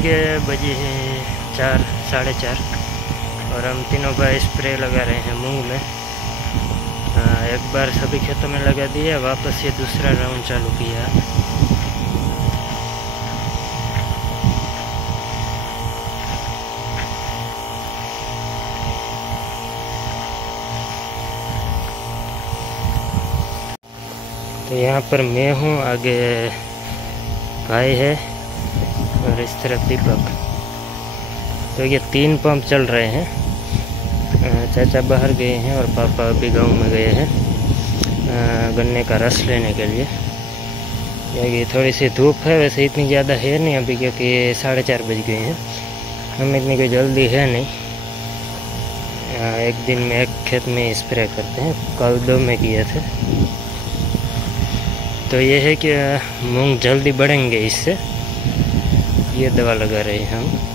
के बजे हैं 4 साढ़े 4 और हम तीनों का स्प्रे लगा रहे हैं मूंग में। एक बार सभी खेतों में लगा दिया, वापस ये दूसरा राउंड चालू किया। तो यहाँ पर मैं हूँ, आगे भाई है और इस तरफ दीपक। तो ये 3 पंप चल रहे हैं। चाचा बाहर गए हैं और पापा अभी गांव में गए हैं गन्ने का रस लेने के लिए। ये थोड़ी सी धूप है, वैसे इतनी ज़्यादा है नहीं अभी, क्योंकि 4:30 बज गए हैं। हमें इतनी कोई जल्दी है नहीं। एक दिन में एक खेत में स्प्रे करते हैं, कल 2 में किए थे। तो ये है कि मूंग जल्दी बढ़ेंगे इससे, ये दवा लगा रहे हैं हम।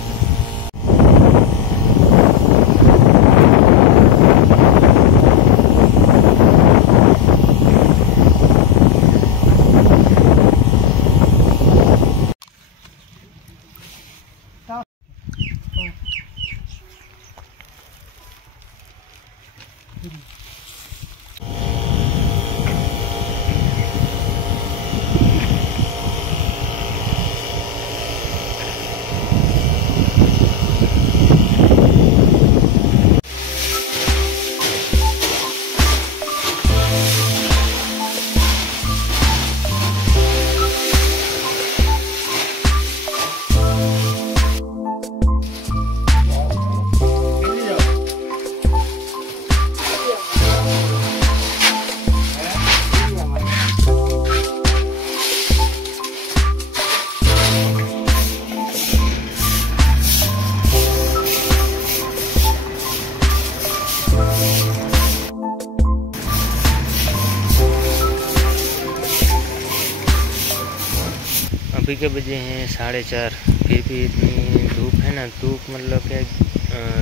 अभी के बजे हैं 4:30, फिर भी इतनी धूप है ना। धूप मतलब क्या,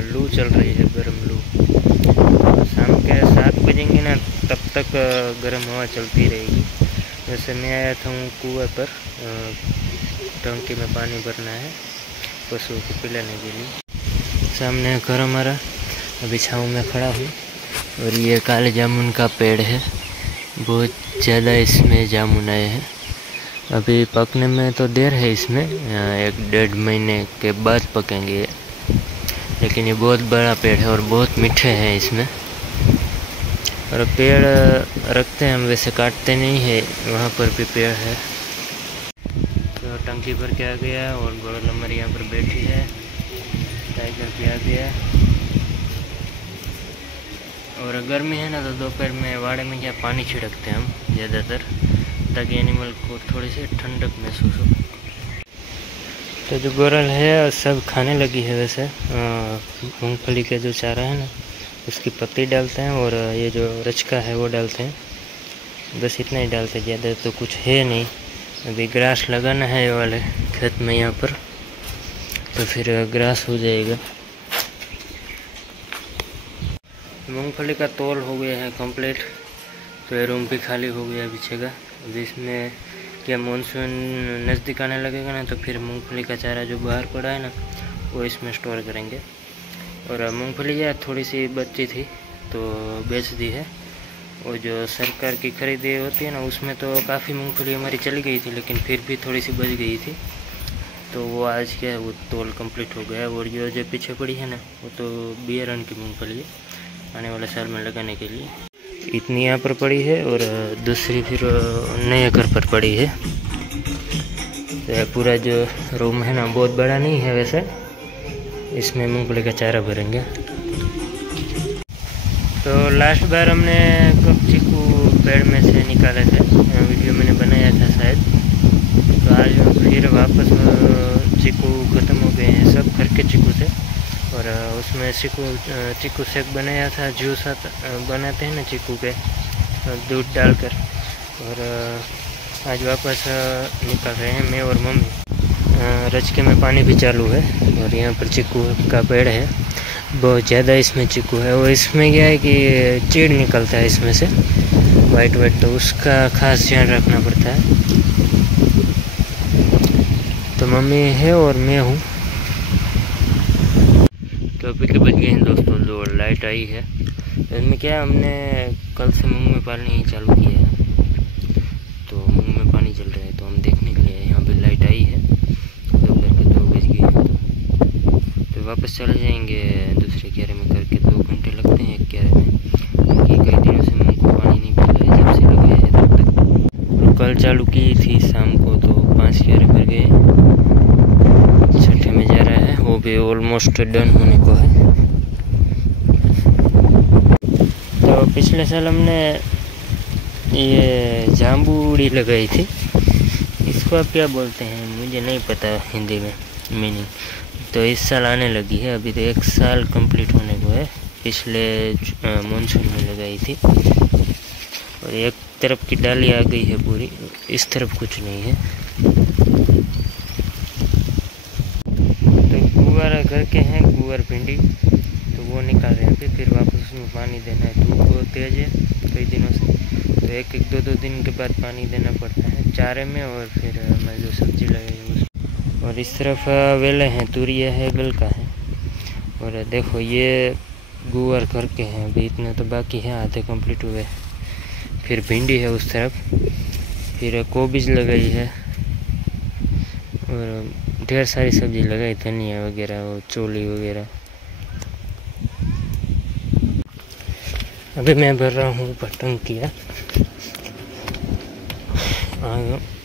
लू चल रही है, गर्म लू। शाम के 7 बजेंगे ना, तब तक गर्म हवा चलती रहेगी। वैसे मैं आया था कुएं पर, टंकी में पानी भरना है पशुओं को पिलाने के लिए। सामने घर हमारा, अभी छाँव में खड़ा हूँ। और ये काले जामुन का पेड़ है, बहुत ज़्यादा इसमें जामुन आए हैं। अभी पकने में तो देर है, इसमें 1-1.5 महीने के बाद पकेंगे। लेकिन ये बहुत बड़ा पेड़ है और बहुत मीठे हैं इसमें। और पेड़ रखते हैं हम, वैसे काटते नहीं है। वहाँ पर भी पेड़ है। तो टंकी भर के आ गया और गोरा नंबर यहाँ पर बैठी है। टाइगर भी आ गया। और गर्मी है ना, तो दोपहर में वाड़े में क्या पानी छिड़कते हैं हम ज़्यादातर, ताकि एनिमल को थोड़ी सी ठंडक महसूस हो। तो जो गोरल है सब खाने लगी है। वैसे मूंगफली का जो चारा है ना, उसकी पत्ती डालते हैं और ये जो रचका है वो डालते हैं। बस इतना ही डालते, ज़्यादा तो कुछ है नहीं। अभी ग्रास लगाना है ये वाले खेत में यहाँ पर, तो फिर ग्रास हो जाएगा। मूंगफली का तोल हो गया है कंप्लीट। तो ये रूम भी खाली हो गया पीछे का। अभी इसमें क्या मानसून नज़दीक आने लगेगा ना, तो फिर मूंगफली का चारा जो बाहर पड़ा है ना, वो इसमें स्टोर करेंगे। और मूंगफली यार थोड़ी सी बची थी तो बेच दी है। और जो सरकार की खरीदी होती है ना, उसमें तो काफ़ी मूंगफली हमारी चली गई थी, लेकिन फिर भी थोड़ी सी बच गई थी। तो वो आज क्या है, वो तोल कंप्लीट हो गया। और जो पीछे पड़ी है ना, वो तो बियर रन की मूंगफली है, आने वाले साल में लगाने के लिए। इतनी यहाँ पर पड़ी है और दूसरी फिर नए घर पर पड़ी है। तो पूरा जो रूम है ना, बहुत बड़ा नहीं है वैसे। इसमें मूंगफली का चारा भरेंगे। तो लास्ट बार हमने कब चीकू पेड़ में से निकाले थे, वीडियो मैंने बनाया था शायद। तो आज फिर वापस चीकू ख़त्म हो गए हैं, सब घर के चीकू थे। और उसमें चीकू शेक बनाया था, जूस बनाते हैं ना चीकू के, दूध डालकर। और आज वापस निकल रहे हैं मैं और मम्मी। रचके में पानी भी चालू है। और यहाँ पर चीकू का पेड़ है, बहुत ज़्यादा इसमें चीकू है। और इसमें क्या है कि चीड़ निकलता है इसमें से, वाइट वाइट, तो उसका खास ध्यान रखना पड़ता है। तो मम्मी है और मैं हूँ। तो अभी के बज गए हैं दोस्तों, जो लाइट आई है इसमें क्या हमने कल से मूंग में पानी चालू किया है, तो मूंग में पानी चल रहा है। तो हम देखने के लिए यहाँ पे लाइट आई है। दोपहर के 2 बज गए हैं, तो वापस चले जाएंगे दूसरे क्यारे में करके। 2 घंटे लगते हैं एक क्यारे में, क्योंकि कई दिनों से मूंग को पानी नहीं मिला है जब से लगाया है तब तक। तो कल चालू की थी शाम को, तो 5 क्यारे भर गए, छठे में जा रहा है, वो भी ऑलमोस्ट डन होने को है। तो पिछले साल हमने ये जाम्बूड़ी लगाई थी, इसको आप क्या बोलते हैं मुझे नहीं पता हिंदी में मीनिंग। तो इस साल आने लगी है, अभी तो 1 साल कंप्लीट होने को है। पिछले मानसून में लगाई थी, और एक तरफ की डाली आ गई है पूरी, इस तरफ कुछ नहीं है। तो गुवार घर के हैं, गुवार भिंडी, तो वो निकाल रहे हैं। फिर वापस उसमें पानी देना है। धूप बहुत तेज़ है कई दिनों से, तो 1-2 दिन के बाद पानी देना पड़ता है चारे में, और फिर मैं जो सब्जी लगाई उसमें। और इस तरफ वेले हैं, तुरिया है, गलका है। और देखो ये गुवार घर के हैं, अभी इतने तो बाकी हैं, आधे कंप्लीट हुए। फिर भिंडी है उस तरफ, फिर कोबीज लगाई है, और ढेर सारी सब्जी लगाई, धनिया वगैरह और चोली वगैरह। अभी मैं भर रहा हूँ ऊपर टंकिया,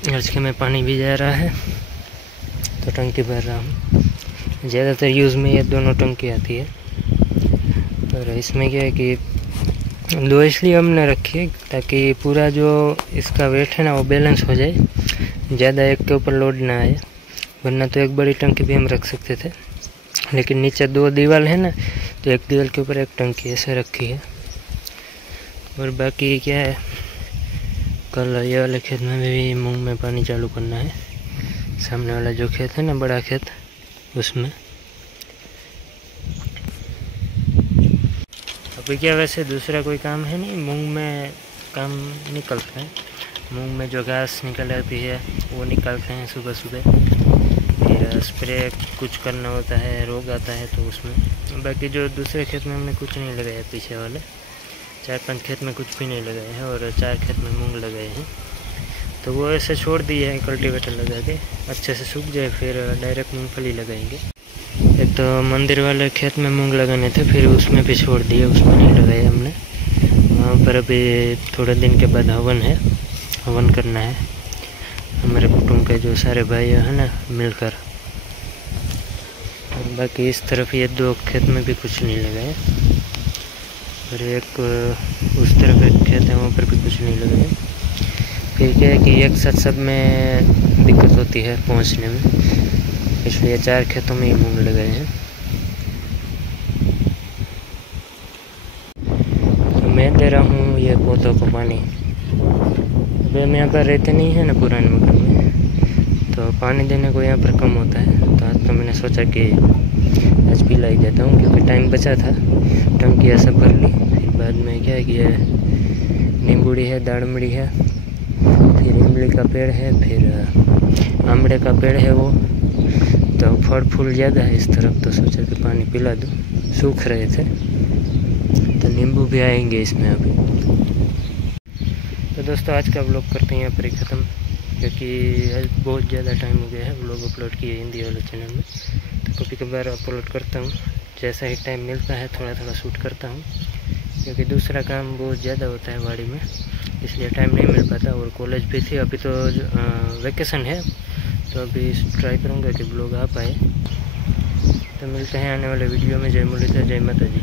हल्के में पानी भी जा रहा है, तो टंकी भर रहा हूँ। ज़्यादातर यूज़ में ये दोनों टंकी आती है। और इसमें क्या है कि 2 इसलिए हमने रखी है ताकि पूरा जो इसका वेट है ना वो बैलेंस हो जाए, ज़्यादा एक के ऊपर लोड ना आए। वरना तो एक बड़ी टंकी भी हम रख सकते थे, लेकिन नीचे 2 दीवार है ना, तो एक दीवार के ऊपर एक टंकी ऐसे रखी है। और बाकी क्या है, कल ये वाले खेत में भी मूंग में पानी चालू करना है। सामने वाला जो खेत है ना, बड़ा खेत, उसमें। अभी क्या वैसे दूसरा कोई काम है नहीं, मूंग में काम निकलता है। मूंग में जो घास निकल आती है वो निकालते हैं सुबह सुबह। फिर स्प्रे कुछ करना होता है, रोग आता है तो उसमें। बाकी जो दूसरे खेत में हमने कुछ नहीं लगाया, पीछे वाले 4-5 खेत में कुछ भी नहीं लगाए हैं, और 4 खेत में मूंग लगाए हैं। तो वो ऐसे छोड़ दिए हैं कल्टीवेटर लगा के, अच्छे से सूख जाए फिर डायरेक्ट मूंगफली लगाएंगे। एक तो मंदिर वाले खेत में मूंग लगाने थे, फिर उसमें भी छोड़ दिए, उसमें नहीं लगाए हमने। वहाँ पर अभी थोड़े दिन के बाद हवन है, हवन करना है हमारे कुटुंब के जो सारे भाई हैं ना मिलकर। और बाकी इस तरफ ये 2 खेत में भी कुछ नहीं लगाए, और एक उस तरफ एक खेत है वहाँ पर भी कुछ नहीं लगाए। फिर क्या है कि एक साथ सब में दिक्कत होती है पहुँचने में, इसलिए 4 खेतों में ही मूंग लगाए हैं। तो मैं दे रहा हूँ ये पौधों को पानी। अभी हम यहाँ पर रहते नहीं हैं ना पुराने मकान में, तो पानी देने को यहाँ पर कम होता है। तो आज तो मैंने सोचा कि आज पिला ही देता हूँ, क्योंकि टाइम बचा था। टंकी ऐसा भर ली, फिर बाद में क्या है कि नींबूड़ी है, दाड़मड़ी है, फिर इमली का पेड़ है, फिर आमड़े का पेड़ है वो। तो फल फूल ज़्यादा है इस तरफ, तो सोचा कि पानी पिला दूँ, सूख रहे थे। तो नींबू भी आएंगे इसमें अभी। तो दोस्तों आज का व्लॉग करते हैं यहाँ पर ही ख़त्म, क्योंकि आज बहुत ज़्यादा टाइम हो गया है व्लॉग अपलोड किए हिंदी वाले चैनल में। तो कभी कभार अपलोड करता हूँ, जैसा ही टाइम मिलता है थोड़ा थोड़ा शूट करता हूँ, क्योंकि दूसरा काम बहुत ज़्यादा होता है बाड़ी में, इसलिए टाइम नहीं मिल पाता। और कॉलेज भी थी, अभी तो वैकेशन है, तो अभी ट्राई करूँगा कि ब्लॉग आ पाए। तो मिलते हैं आने वाले वीडियो में। जय मुरलीधर, जय माता जी।